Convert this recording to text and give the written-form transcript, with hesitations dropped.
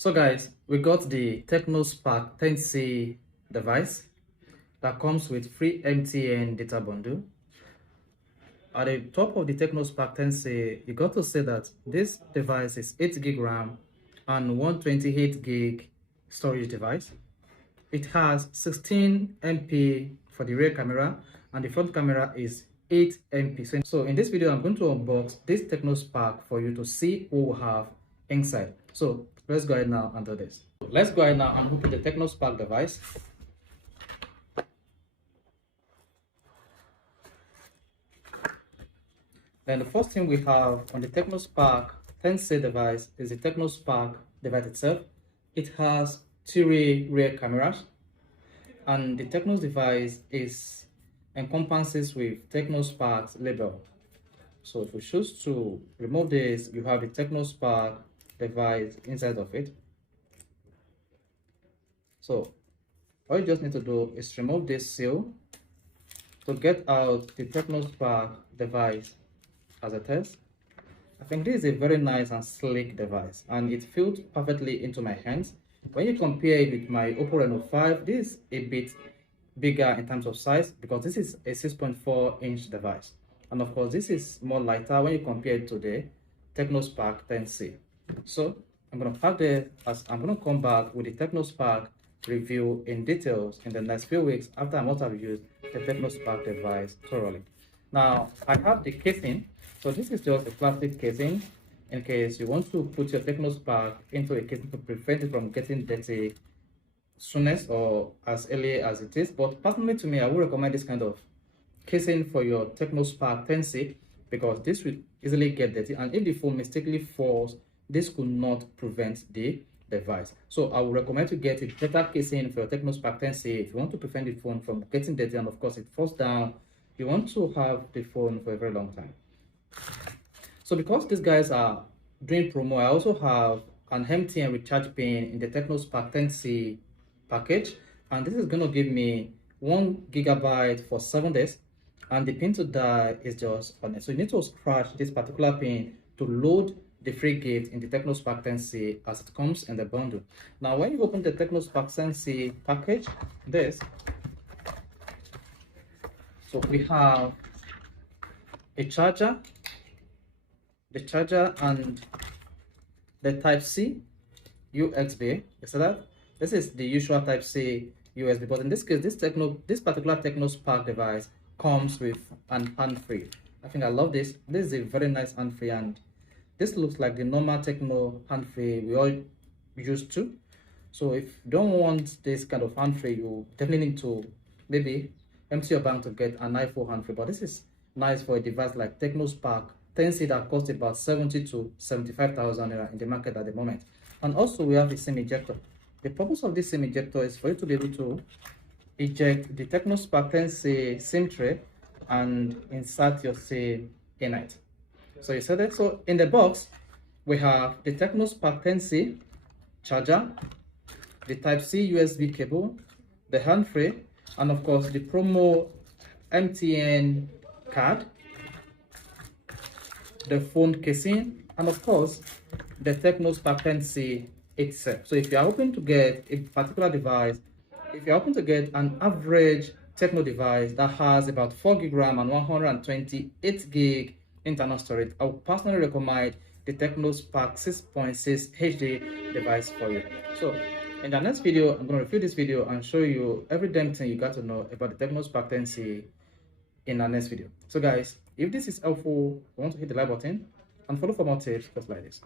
So guys, we got the Tecno Spark 10C device that comes with free MTN data bundle. At the top of the Tecno Spark 10C, you got to say that this device is 8 gig RAM and 128 gig storage device. It has 16 MP for the rear camera and the front camera is 8 MP. So in this video, I'm going to unbox this Tecno Spark for you to see what we have inside. So let's go ahead now and do this. Let's go ahead now and open the Tecno Spark device. Then the first thing we have on the Tecno Spark 10C device is the Tecno Spark device itself. It has 3 rear cameras, and the Tecno device encompasses with Tecno Spark's label. So if we choose to remove this, you have the Tecno Spark device inside of it. So all you just need to do is remove this seal to get out the Tecno Spark device as a test. I think this is a very nice and sleek device, and it fits perfectly into my hands. When you compare it with my Oppo Reno 5, this is a bit bigger in terms of size because this is a 6.4-inch device, and of course this is more lighter when you compare it to the Tecno Spark 10C. So I'm going to pack this, as I'm going to come back with the Tecno Spark review in details in the next few weeks after I must have used the Tecno Spark device thoroughly. Now I have the casing. So this is just a plastic casing in case you want to put your Tecno Spark into a casing to prevent it from getting dirty soonest or as early as it is. But personally to me, I would recommend this kind of casing for your Tecno Spark 10C because this will easily get dirty, and if the phone mistakenly falls, this could not prevent the device. So I would recommend to get a better casing for your Tecno Spark 10C if you want to prevent the phone from getting dirty, and of course it falls down. You want to have the phone for a very long time. So because these guys are doing promo, I also have an MTN recharge pin in the Tecno Spark 10C package, and this is going to give me 1 GB for 7 days, and the pin to die is just on it. So you need to scratch this particular pin to load the free gift in the Tecno Spark 10C as it comes in the bundle. Now when you open the Tecno Spark 10C package, so we have a charger, and the Type-C USB. So that this is the usual Type-C USB, but in this case, this particular Tecno Spark device comes with an hand-free. I think I love this. This is a very nice hand-free, and this looks like the normal Tecno hand-free we all used to. So if you don't want this kind of hand-free, you definitely need to maybe empty your bank to get an iPhone hand-free. But this is nice for a device like Tecno Spark 10C that costs about 70 to 75,000 naira in the market at the moment. And also we have a SIM ejector. The purpose of this SIM ejector is for you to be able to eject the Tecno Spark 10C SIM tray and insert your SIM in it. So you saw that. So in the box we have the Tecno Spark 10C charger, the Type-C USB cable, the hand-free, and of course the promo MTN card, the phone casing, and of course the Tecno Spark 10C itself. So if you are hoping to get a particular device, if you are hoping to get an average Tecno device that has about 4 gig RAM and 128 gig internal storage, I would personally recommend the Tecno Spark 6.6 HD device for you. So in the next video, I'm going to review this video and show you every damn thing you got to know about the Tecno Spark 10C in our next video. So guys, if this is helpful, you want to hit the like button and follow for more tips just like this.